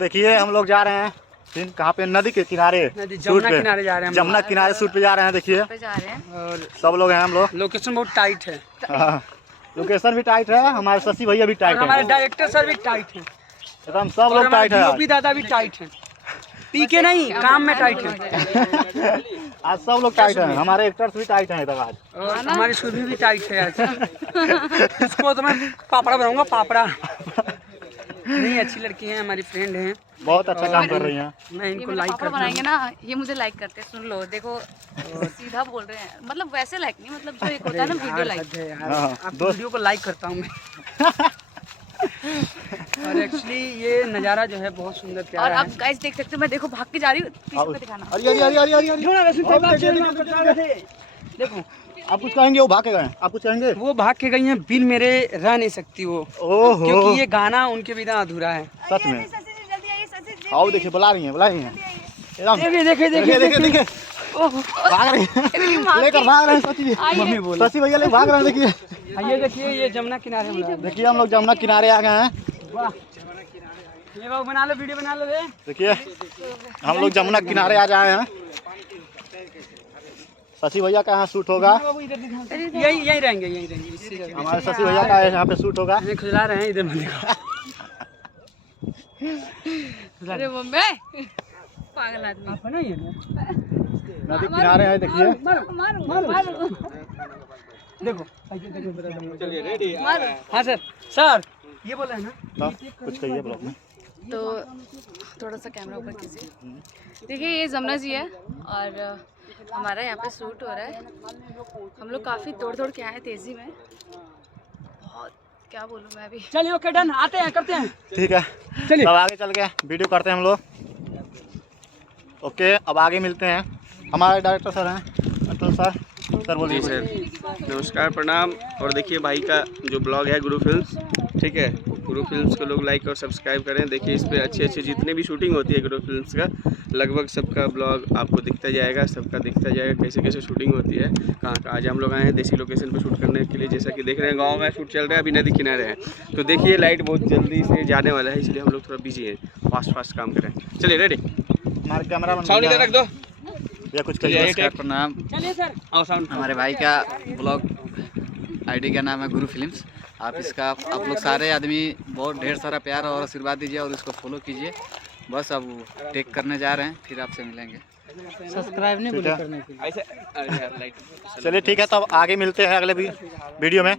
देखिए हम लोग जा रहे हैं फिर कहाँ पे, नदी के किनारे, जमुना किनारे जा रहे हैं। जमुना किनारे शूट पे जा रहे हैं। देखिए और सब लोग हैं हम लोग। लोकेशन बहुत टाइट है। लोकेशन भी टाइट है, हमारे शशि भैया भी टाइट है, हमारे डायरेक्टर सर भी टाइट है, एकदम सब लोग टाइट है। डीओपी दादा भी टाइट है, पीके नहीं काम में टाइट है। आज सब लोग टाइट है, हमारे एक्टर्स भी टाइट हैं आज। और हमारी सुरभि भी टाइट है आज। इसको तो मैं पापड़ा बनाऊंगा, पापड़ा। नहीं अच्छी लड़की है, हमारी फ्रेंड है, बहुत अच्छा काम कर रही हैं। मैं इनको लाइक करता बनाएंगे ना, ये मुझे लाइक करते हैं। सुन लो देखो सीधा बोल रहे हैं, मतलब वैसे लाइक नहीं, मतलब जो एक होता है ना वीडियो लाइक। आप वीडियो को लाइक करता हूँ मैं। और एक्चुअली ये नज़ारा जो है बहुत सुंदर प्यारा और है। अब गाइस देख सकते हो, मैं देखो भाग के जा रही हूँ, पीछे पे दिखाना। देखो आप कुछ कहेंगे, वो भाग के गए, आप कुछ कहेंगे? वो भाग के गई हैं, बिन मेरे रह नहीं सकती वो, ओहो, क्योंकि ये गाना उनके बिना अधूरा है। सच में। आओ देखिए, बुला रही हैं एकदम। देखिए भाग रही हैं, लेकर भाग रहे हैं शशि, मम्मी बोल शशि भैया लेकर भाग रहे हैं। देखिए ये देखिए, ये जमुना किनारे में, देखिए हम लोग जमुना किनारे आ गए हैं। वाह ये बाबू बना लो, वीडियो बना लो रे। देखिए हम लोग जमुना किनारे आ जाए हैं। शशि भैया का यहाँ शूट होगा, यही रहेंगे, यही रहेंगे। हमारे शशि भैया का यहाँ पे शूट होगा। खुजला रहे हैं इधर में देखो। अरे मम्मी पागल आदमी। आप है ना ये नदी किनारे है, देखिए देखो, चलिए रेडी। हाँ सर, सर ये बोला है ना, तो कुछ कहिए ब्लॉग में। तो थोड़ा सा कैमरा ऊपर कीजिए। देखिए ये जमुना जी है और हमारा यहाँ पे शूट हो रहा है। हम लोग काफ़ी दौड़ के आए हैं तेज़ी में, बहुत क्या बोलूँ मैं अभी। चलिए ओके डन, आते हैं, करते हैं। ठीक है चलिए अब आगे चल के वीडियो करते हैं हम लोग। ओके अब आगे मिलते हैं, हमारे डायरेक्टर सर हैं, अतुल सर। सर बोलिए। सर नमस्कार, प्रणाम। और देखिए भाई का जो ब्लॉग है गुरु फिल्म्स, ठीक है, गुरु फिल्म्स को लोग लाइक और सब्सक्राइब करें। देखिए इस पे अच्छे जितने भी शूटिंग होती है गुरु फिल्म्स का, लगभग सबका ब्लॉग आपको दिखता जाएगा, सबका दिखता जाएगा कैसे कैसे शूटिंग होती है, कहाँ कहाँ। आज हम लोग आए हैं देसी लोकेशन पे शूट करने के लिए, जैसा कि देख रहे हैं गाँव में शूट चल रहा है, अभी नदी किनारे है। तो देखिए लाइट बहुत जल्दी से जाने वाला है, इसलिए हम लोग थोड़ा बिजी है, फास्ट काम करें। चलिए रेडी, हमारे कैमरा साउंड इधर रख दो या कुछ कहिए। प्रणाम। चलिए सर, आओ साउंड। हमारे भाई का ब्लॉग आईडी का नाम है गुरु फिल्म्स। आप इसका आप लोग सारे आदमी बहुत ढेर सारा प्यार और आशीर्वाद दीजिए और इसको फॉलो कीजिए। बस अब टेक करने जा रहे हैं, फिर आपसे मिलेंगे। सब्सक्राइब नहीं भूलिए करने के लिए। ऐसे चलिए ठीक है, तब आगे मिलते हैं अगले वीडियो में।